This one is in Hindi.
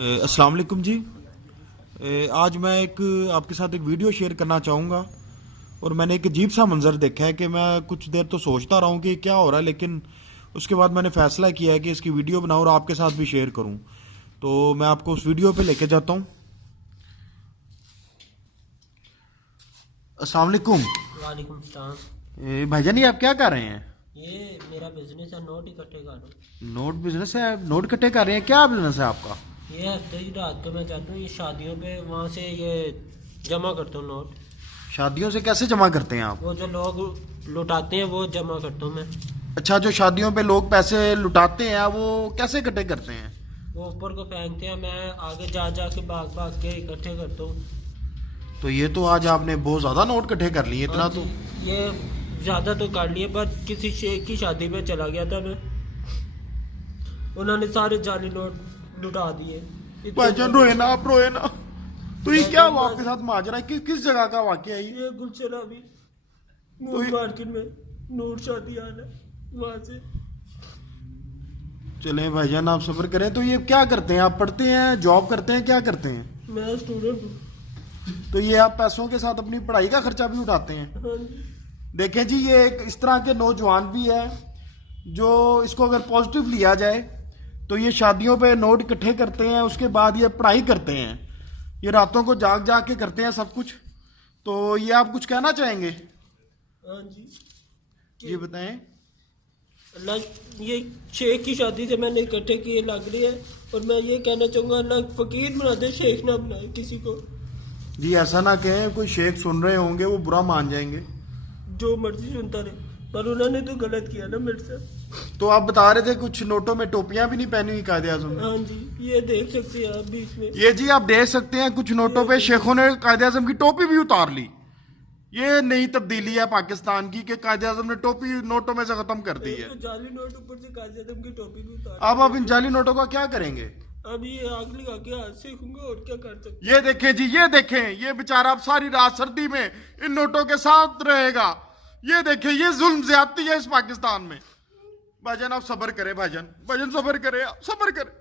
अस्सलाम वालेकुम जी। आज मैं आपके साथ एक वीडियो शेयर करना चाहूँगा। और मैंने एक अजीब सा मंज़र देखा है कि मैं कुछ देर तो सोचता रहा हूँ कि क्या हो रहा है, लेकिन उसके बाद मैंने फ़ैसला किया है कि इसकी वीडियो बनाऊँ और आपके साथ भी शेयर करूँ। तो मैं आपको उस वीडियो पे लेके जाता हूँ। अस्सलाम वालेकुम। वालेकुम सलाम। भाईजान, ये आप क्या कर रहे हैं? ये मेरा बिजनेस है, नोट इकट्ठे कर रहा हूँ। नोट बिजनेस है? नोट इकट्ठे कर रहे हैं? क्या बिजनेस है आपका? ये हफ्ते की रात को मैं चाहता हूँ ये शादियों पे वहाँ से ये जमा करता हूँ नोट। शादियों से कैसे जमा करते हैं आप? वो जो लोग लुटाते हैं वो जमा करता हूँ मैं। अच्छा, जो शादियों पे लोग पैसे लुटाते हैं वो कैसे इकट्ठे करते हैं? वो ऊपर को फेंकते हैं, मैं आगे जा जा के भाग भाग के इकट्ठे करता हूँ। तो ये तो आज आपने बहुत ज़्यादा नोट इकट्ठे कर लिए, इतना तो। ये ज़्यादा तो कर लिए, पर किसी शेख की शादी पे चला गया था मैं, उन्होंने सारे जाली नोट लुटा दिए। भाईजान रोए ना, आप रोए ना। तो ये क्या हुआ आपके साथ माजरा है? किस जगह का वाकया है ये? ये गुलशन अभी तो ये- मार्केट में नोट शादी आना वहाँ से। चले भाईजान, आप सब्र करें। तो ये क्या करते हैं? आप पढ़ते हैं, जॉब करते हैं, क्या करते हैं? मैं स्टूडेंट हूँ। तो ये आप पैसों के साथ अपनी पढ़ाई का खर्चा भी उठाते हैं? हाँ जी। देखें जी, ये एक इस तरह के नौजवान भी है जो, इसको अगर पॉजिटिव लिया जाए तो ये शादियों पे नोट इकट्ठे करते हैं, उसके बाद ये पढ़ाई करते हैं, ये रातों को जाग जाग के करते हैं सब कुछ। तो ये आप कुछ कहना चाहेंगे? हाँ जी। ये बताएं। अल्लाह ये शेख की शादी से मैंने इकट्ठे किए लग रहे हैं, और मैं ये कहना चाहूँगा अल्लाह फकीर बना दे, शेख ना बनाए किसी को। जी ऐसा ना कहें, कोई शेख सुन रहे होंगे वो बुरा मान जाएंगे। जो मर्जी सुनता रहे, पर उन्होंने तो गलत किया ना मेरे से। तो आप बता रहे थे कुछ नोटों में टोपियां भी नहीं पहनी हुई कायदे आजम ने। हाँ जी, ये देख सकते हैं आप बीच में। ये जी आप देख सकते हैं, कुछ नोटों पे शेखों ने कायदे आजम की टोपी भी उतार ली। ये नई तब्दीली है पाकिस्तान की कि कायदे आजम ने टोपी नोटों में से खत्म कर दी है। तो जाली नोट ऊपर से काजी आजम की टोपी भी उतार। अब आप इन जाली नोटों का क्या करेंगे? अब ये आग लगा के हाथ सेकूंगा, और क्या कर सकते। ये देखें जी, ये देखें, ये बेचारा अब सारी रात सर्दी में इन नोटों के साथ रहेगा। ये देखें, ये जुल्म ज्यादती है इस पाकिस्तान में। भाईजान आप सब्र करें, भाईजान सब्र करें, आप सब्र करें।